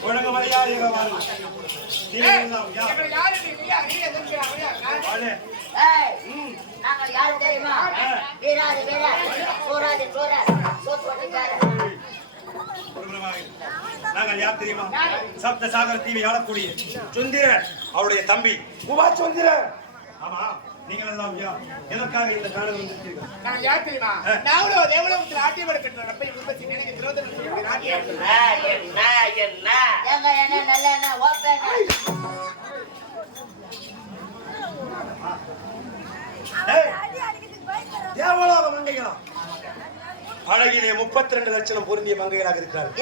ஒழுங்கு மரியாதையாக வாருங்க. யாரு நாங்கள் யாரு தெரியுமா நாங்கள் யார் தெரியுமா சப்த சாகர தீவை ஆளக்கூடிய சுந்திரன் அவருடைய தம்பி உபா சுந்திர ஆமா நீங்கள் எல்லாம் யார் எனக்காக இந்த காணல் வந்திருக்கீர்கள் நான் யார் தெரியுமா? நாங்களும் தேவலோகத்தில் ஆட்டியம் தேவலோக அழகிலே முப்பத்தி ரெண்டு லட்சம் பொருந்திய மங்கைகளாக இருக்கிறார்கள்.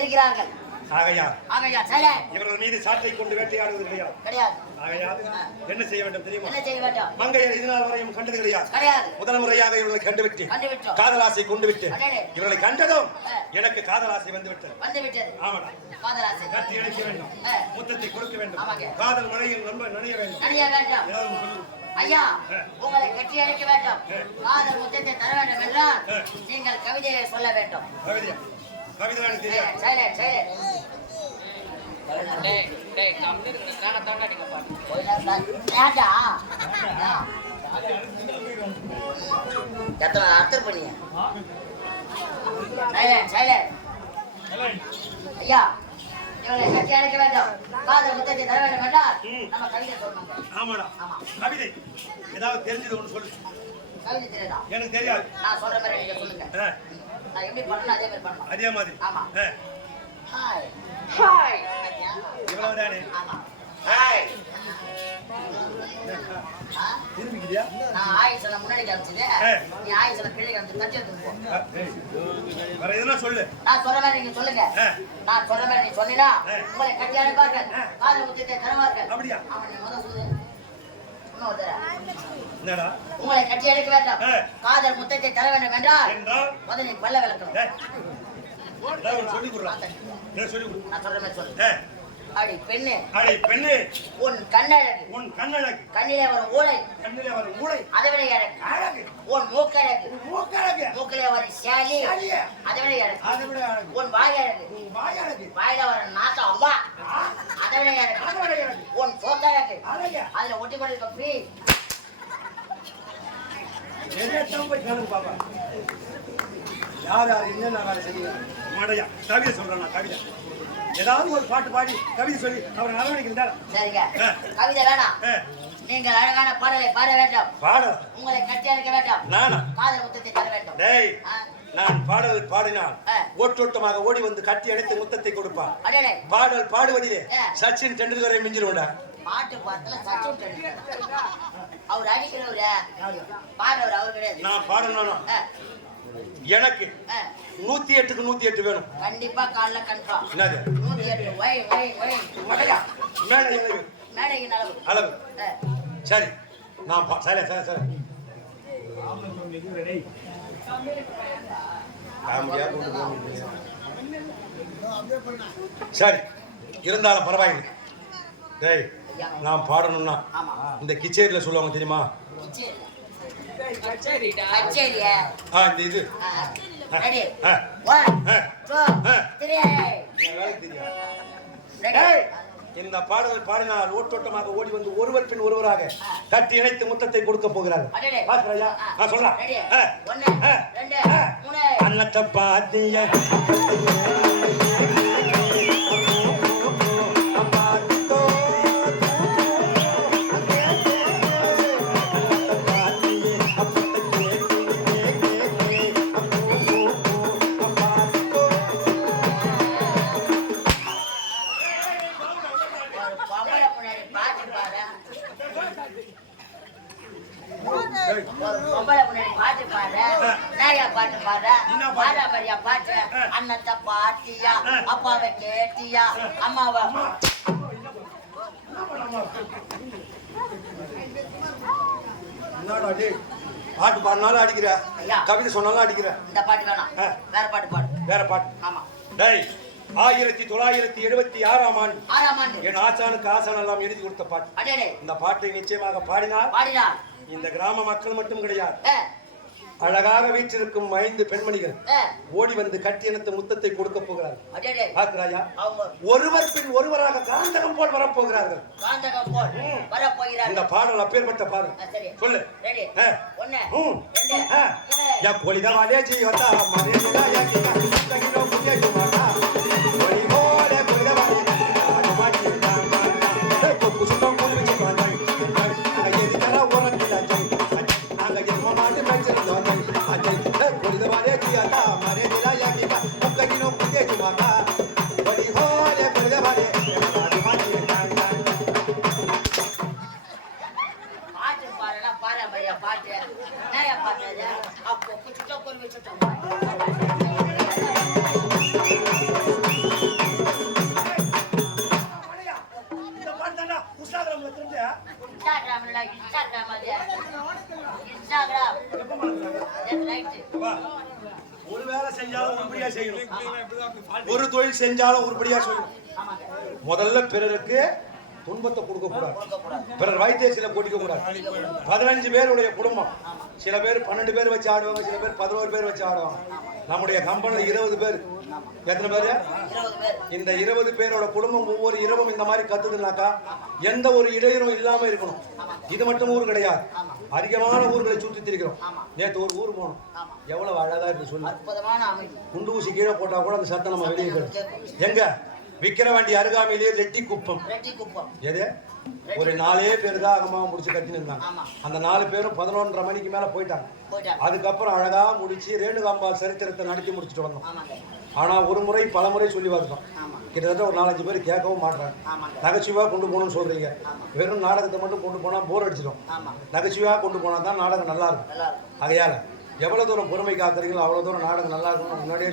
இவர்கள் மீது சாட்டை கொண்டு வேட்டையாடுவது கிடையாது. என்ன செய்ய வேண்டும் தெரியுமா? மங்கையர் இதுநாள் வரையும் கண்டது கிடையாது. முதல் முறையாக இவர்களை கண்டுவிட்டு. காதலாசை கொண்டு விட்டு. இவர்களை கண்டதும். எனக்கு காதலாசை வந்து விட்டது வந்து விட்டது ஆமாடா கட்டி அணைக்க வேண்டும். முத்தத்தை கொடுக்க வேண்டும். காதல் மழையில் ரொம்ப நனைய வேண்டும். ஐயா. உங்களை கட்டி அழைக்க வேண்டும். காதல் முத்தத்தை தர வேண்டும் என்றால். நீங்கள் கவிதையை சொல்ல வேண்டும். அர்த்தம் பண்ணிய? ஐயா இவங்களை கட்டி அழைக்க வேண்டும். காதல் முத்தத்தை தர வேண்டும் என்றால். நம்ம கவிதை சொல்லணும். ஆமாடா. ஆமா. கவிதை. ஏதாவது தெரிஞ்சது ஒன்று சொல்லு. கவிதை தெரியுதா? எனக்கு தெரியாது. நான் சொல்ற மாதிரி நீங்க சொல்லுங்க. ஆ, நான் எப்படி பண்ணணும் அதே மாதிரி பண்ணணும். அதே மாதிரி. ஆமா. ஆ, ஹாய் ஹாய் இவ்வளவு தானே ஆமா. ஹாய் ஆ? திரும்பிக்கிறியா நான் ஆய் சொல்ல முன்னாடி காமிச்சது. நீ ஆய் சொல்ல பிள்ளை காமிச்சு தட்டி எடுத்து சொல்லு. நான் சொல்ற மாதிரி நீங்க சொல்லுங்க. நான் சொல்ற மாதிரி நீ சொன்னீங்கன்னா. உங்களை கட்டி தருவார்கள் அப்படியா? நீ முதல் சொல்லு. உங்களை கட்டி அழைக்க வேண்டாம். காதல் முத்தத்தை தர வேண்டும் என்றால் முதலில் பல்ல விளக்கணும் சொல்லி கொடு. நான் சொல்ற மாதிரி சொல்லு. அடி பெண்ணு. அடே பெண்ணே. உன் கண்ணழகு. உன் கண்ணழகு. கண்ணிலே வரும் ஊழை கண்ணிலே வரும் மூளை அதை விட அழகு. அழகு உன் மூக்கழகு. மூக்கழகு. மூக்கிலே வரும் சேலி. அதை விட அழகு அதை விட அழகு உன் வாய் அழகு உன் வாய் அழகு வாயில வரும் நாட்டம் அம்மா. அதை விட அழகு அதை விட அழகு உன் அழகு. அதுல ஒட்டி கொண்டிருக்க ஃப்ரீ எதைத்தான் போய் கேளுங்க பாப்பா. யார் யார் என்னென்ன வேலை செய்யுங்க மடையா. கவிதை சொல்றேன் நான் கவிதை. ஏதாவது ஒரு பாட்டு பாடி கவிதை சொல்லி அவரை அரவணைக்கிறதா சரிங்க. கவிதை வேணாம். நீங்கள் அழகான பாடலை பாட வேண்டும். பாடல்? உங்களை கட்டி அழைக்க வேண்டும். நானா? காதல் முத்தத்தை தர வேண்டும். டேய். நான் பாடல் பாடினால். ஓட்டோட்டமாக ஓடி வந்து கட்டி அணைத்து முத்தத்தை கொடுப்பான். பாடல் பாடுவதிலே. சச்சின் டெண்டுல்கரை மிஞ்சிருவா பாட்டு பாட்டுல சச்சின் டெண்டுல்கர். அவர் அடிக்கிறவரு. பாடுறவர் அவர் கிடையாது. நான் பாடணும் எனக்கு. நூத்தி எட்டுக்கு நூத்தி எட்டு வேணும். கண்டிப்பா காலைல கன்ஃபார்ம். என்னது? நூத்தி எட்டு. வை வை வை. மடையா மேடை அளவு. மேடையின் அளவு. அளவு. ஆ. சரி. நான் பா- சரி சரி சரி. சரி. இருந்தாலும் பரவாயில்லை. டேய் நான் பாடணும்னா இந்த கிச்சேரியில் சொல்லுவாங்க தெரியுமா? கச்சேரியா? ஆ இந்த இது. ரெடி. இந்த பாடல் பாடினால் ஓட்டோட்டமாக ஓடி வந்து ஒருவர் பின் ஒருவராக கட்டி இணைத்து முத்தத்தை கொடுக்க நான் சொல்றேன். அன்னத்தை பாத்திய முன்னாடி பாட்டு பாடு நாயா பாட்டு பாடு என்ன பாட்டு? பாராபரியா பாட்டு அன்னத்தை பாட்டியா அப்பாவை கேட்டியா அம்மாவை? பாட்டு பாடினாலும் அடிக்கிற. கவிதை சொன்னாலும் அடிக்கிற. இந்த பாட்டு வேணாம். வேற பாட்டு பாடு. வேற பாட்டு. ஆமா. டேய் ஆயிரத்தி தொள்ளாயிரத்தி எழுபத்தி ஆறாம் ஆண்டு. ஆறாம் ஆண்டு. என் ஆசானுக்கு ஆசான் எல்லாம் எழுதி கொடுத்த பாட்டு. இந்த பாட்டை நிச்சயமாக பாடினால் பாடினார் இந்த கிராம மக்கள் மட்டும் கிடையாது. அழகாக வீற்றிருக்கும் ஐந்து பெண்மணிகள் ஓடி வந்து கட்டி இனத்து முத்தத்தை கொடுக்க போகிறார்கள். அவங்க ஒருவர் பின் ஒருவராக காந்தகம் போல் வரப்போகிறார்கள். காந்தகம் போல். இந்த பாடல் அப்பேற்பட்ட பாடல். சொல்லு. ரெடி. ஆ. இன்ஸ்டாகிராம் ஒரு வேலை செஞ்சாலும் உருப்படியா செய்யணும். ஒரு தொழில் செஞ்சாலும் உருப்படியா செய்யணும். முதல்ல பிறருக்கு துன்பத்தை கொடுக்க கூடாது பிறர் வைத்தியசில கூட்டிக்க கூடாது பதினஞ்சு பேருடைய குடும்பம். சில பேர் பன்னெண்டு பேர் வச்சு ஆடுவாங்க சில பேர் பதினோரு பேர் வச்சு ஆடுவாங்க. நம்முடைய கம்பெனில இருபது பேர். எத்தனை பேர்? இந்த இருபது பேரோட குடும்பம் ஒவ்வொரு இரவும் இந்த மாதிரி கத்துதுனாக்கா எந்த ஒரு இடையூறும் இல்லாம இருக்கணும். இது மட்டும் ஊர் கிடையாது. அதிகமான ஊர்களை சுத்தி திரிக்கிறோம். நேத்து ஒரு ஊர் போனோம். எவ்வளவு அழகா இருக்கு சொல்லு. குண்டு ஊசி கீழே போட்டா கூட அந்த சத்தம் நம்ம வெளியே எங்க? விக்கிரவாண்டி அருகாமையிலேயே ரெட்டி குப்பம். ரெட்டி குப்பம். எது? ஒரு நாலே பேர் தான் அகமாக முடிச்சு ஆமா. அந்த நாலு பேரும் பதினொன்றரை மணிக்கு மேல போயிட்டாங்க. அதுக்கப்புறம் அழகா முடிச்சு ரேணுகாம்பாள் சரித்திரத்தை நடத்தி முடிச்சுட்டு வந்தோம். ஆனா ஒரு முறை பல முறை சொல்லி பார்த்துட்டோம். கிட்டத்தட்ட ஒரு நாலஞ்சு பேர் கேட்கவும் மாட்டாங்க. ஆமாங்க. நகைச்சுவா கொண்டு போகணும்னு சொல்றீங்க. வெறும் நாடகத்தை மட்டும் கொண்டு போனா போர் அடிச்சிடும். ஆமா. நகைச்சுவா கொண்டு போனா தான் நாடகம் நல்லா இருக்கும். ஆகையால எவ்வளவு தூரம் பொறுமை காக்குறீங்களோ அவ்வளவு தூரம் நாடகம் நல்லா இருக்கும்னு முன்னாடியே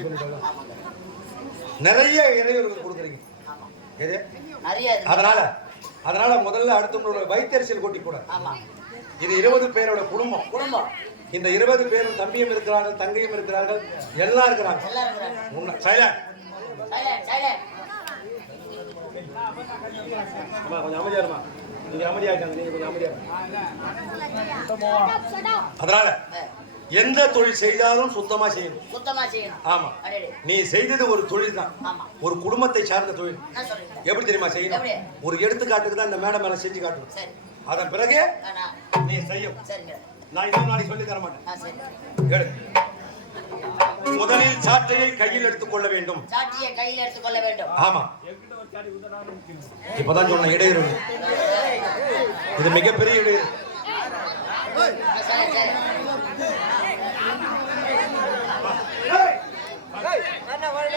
ஆமாங்க. நிறைய இறைவர்கள் கொடுக்குறீங்க. எது. அதனால அதனால முதல்ல அடுத்த வைத்தரிசல் கொட்டி கூட ஆமா. இது இருபது பேரோட குடும்பம். குடும்பம். இந்த இருபது பேரும் தம்பியும் இருக்கிறார்கள் தங்கையும் இருக்கிறார்கள் எல்லாம் இருக்கிறாங்க. அம்மா, கொஞ்சம் அமைதியா இருமா? நீங்க அமைதியா இருக்காங்க நீங்க கொஞ்சம் அமைதியா. அதனால எந்த தொழில் செய்தாலும் சுத்தமா செய்யணும். சுத்தமா செய்யணும். ஆமா. நீ செய்தது ஒரு தொழில் தான் ஒரு குடும்பத்தை சார்ந்த தொழில். எப்படி தெரியுமா செய்யணும்? ஒரு எடுத்துக்காட்டுக்கு தான் இந்த மேடை மேல செஞ்சு காட்டணும் சரி. அதன் பிறகு நீ செய்யும் நான் இன்னும் நாளைக்கு சொல்லி தர மாட்டேன். முதலில் சாட்டையை கையில் எடுத்துக் கொள்ள வேண்டும். சாட்டியை கையில் எடுத்துக்கொள்ள வேண்டும். ஆமா. இப்பதான் சொன்ன இடையூறு. இது மிகப்பெரிய இடையூறு ஆ, சரி சரி நீங்கள் எல்லாம் யார் ஆமா. அந்த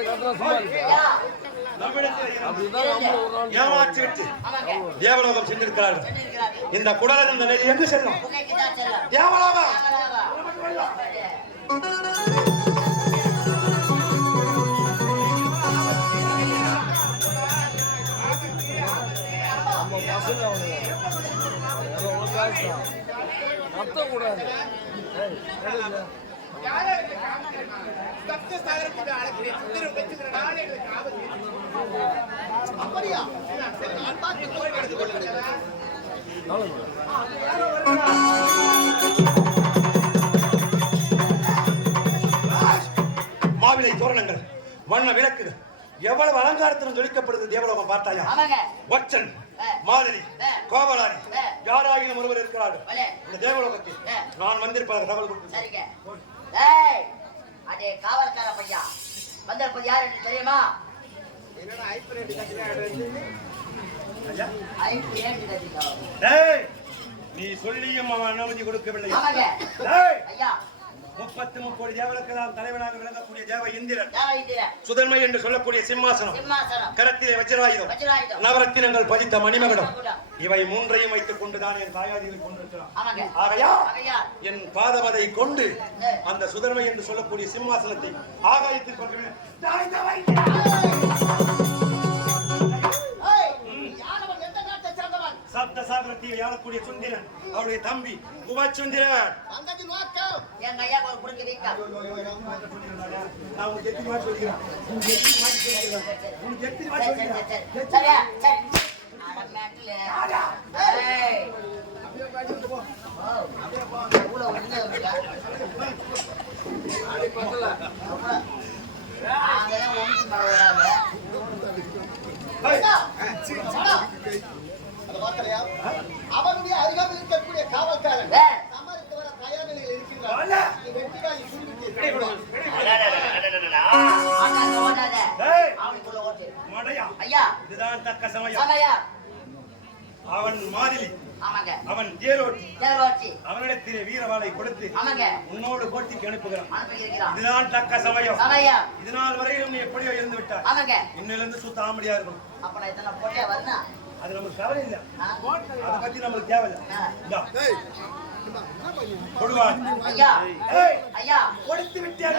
சும்மா இருக்கு விட்டு ஆமாங்க தேவலோகம் சென்றிருக்கிறார்கள் இந்த குடலன் இந்த நெறி எங்கு செல்லும் புகைக்கு தான் செல்லும் தேவலோகம் தேவலோகம். அப்படியா சரி நான் பார்த்து மாவிலை தோரணங்கள் வண்ண விளக்குகள். எவ்வளவு அலங்காரத்திலும் ஜொலிக்கப்படுது தேவலோகம் பார்த்தாயா? ஆ. மாதிரி. கோபலாரி ஆ. யாராகிலும் ஒருவர் இருக்கிறார்கள். வலே. இந்த தேவலோகத்தில். நான் வந்திருப்பதாக தகவல் கொடுத்து அடே காவல்கார பையா. வந்திருப்பது யார் என்று தெரியுமா? நீ சொல்லியும் அவன் அனுமதி கொடுக்கவில்லை. ஐயா. முப்பத்து முப்பது தேவர்களுக்கெல்லாம் தலைவனாக விளங்கக்கூடிய தேவ இந்திரன். சுதன்மை என்று சொல்லக்கூடிய சிம்மாசனம். கரத்திலே வஜ்ராயுதம் நவரத்தினங்கள் பதித்த மணிமகுடம். இவை மூன்றையும் வைத்துக் கொண்டுதான் என் தாயாதிகளை கொண்டிருக்கிறான். ஆகையா என் பாதமதை கொண்டு. அந்த சுதன்மை என்று சொல்லக்கூடிய சிம்மாசனத்தை ஆகாயத்தில் கொண்டு சப்த சாகரத்தில் ஆளக்கூடிய சுந்திரன்? அவருடைய தம்பி உபச்சுந்திரன் வந்தது ஐயா. இதுதான் தக்க சமயம். சமையா அவன் மாதிரி ஆமாங்க. அவன் தேரோட்டி தேவரோச்சி அவனிடத்திலே வீரவாளை கொடுத்து ஆமாங்க. உன்னோடு போட்டிக்கு அனுப்புகிறான். இதுதான் தக்க சமயம். சமையா இதனால் வரையிலும் நீ எப்படியோ இருந்து விட்டாய். ஆமாங்க. இன்னிலிருந்து சுத்த ஆமடியா இருக்கும் அப்ப நான் இத்தனை போட்டே வரணும் அது நமக்கு கவலை இல்ல? அதை பத்தி நம்மளுக்கு தேவையில்ல. ஆ. இந்தா. கொடுவான் ஐயா. ஏய், ஐயா. கொடுத்து விட்டேன்.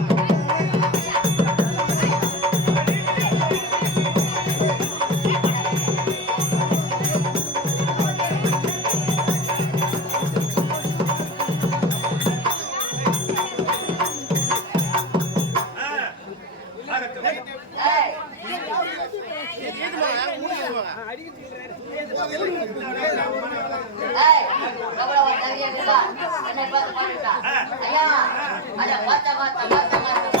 என்னை பார்த்து ஐயா, அட, வாத்த, வாத்த, வாத்த, வாத்த,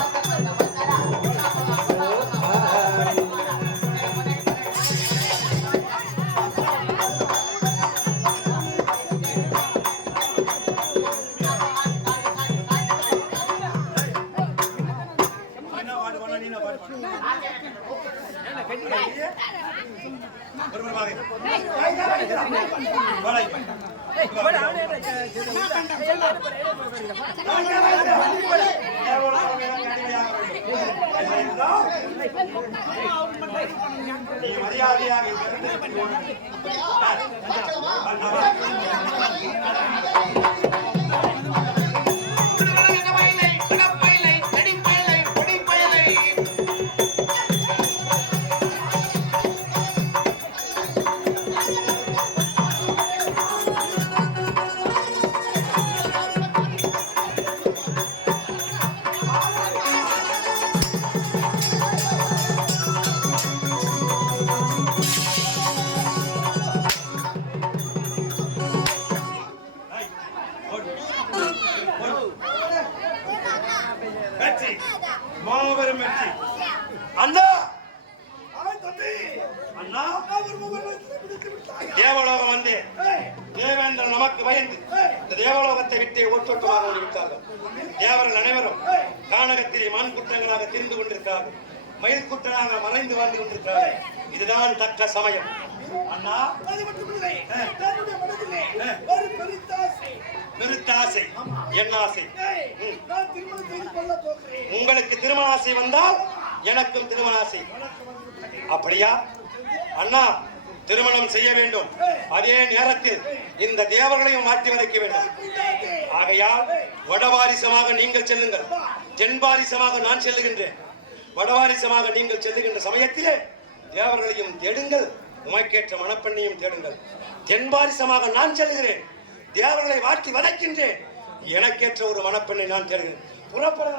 மரியாதையாக இங்கிருந்து தேவலோகம் வந்து தேவேந்திரன் நமக்கு பயந்து இந்த தேவலோகத்தை விட்டு ஒற்றொற்றமாக ஓடிவிட்டார்கள். தேவர்கள் அனைவரும் கானகத்திலே மண் குற்றங்களாக திரிந்து கொண்டிருக்கிறார்கள். மயில் குட்டனாக மறைந்து வாழ்ந்து கொண்டிருக்கிறாரே இதுதான் தக்க சமயம். அண்ணா. அது மட்டுமில்லை ஆ. என்னுடைய மனதிலே ஆ. ஒரு பெருத்தாசை. பெருத்த ஆசை என்ன ஆசை? ஏய், நான் திருமணம் செய்து கொள்ள போகிறேன். உங்களுக்கு திருமண ஆசை வந்தால் எனக்கும் திருமண ஆசை. அப்படியா? அண்ணா திருமணம் செய்ய வேண்டும். அதே நேரத்தில் இந்த தேவர்களையும் மாற்றி வதைக்க வேண்டும். ஆகையால் வடவாரிசமாக நீங்கள் செல்லுங்கள். தென்பாரிசமாக நான் செல்லுகின்றேன். வடவாரிசமாக நீங்கள் செல்லுகின்ற சமயத்திலே தேவர்களையும் தேடுங்கள். உமைக்கேற்ற மணப்பெண்ணையும் தேடுங்கள். தென்பாரிசமாக நான் செல்லுகிறேன். தேவர்களை வாட்டி வதக்கின்றேன் எனக்கேற்ற ஒரு மணப்பெண்ணை நான் தேடுகிறேன். புறப்பட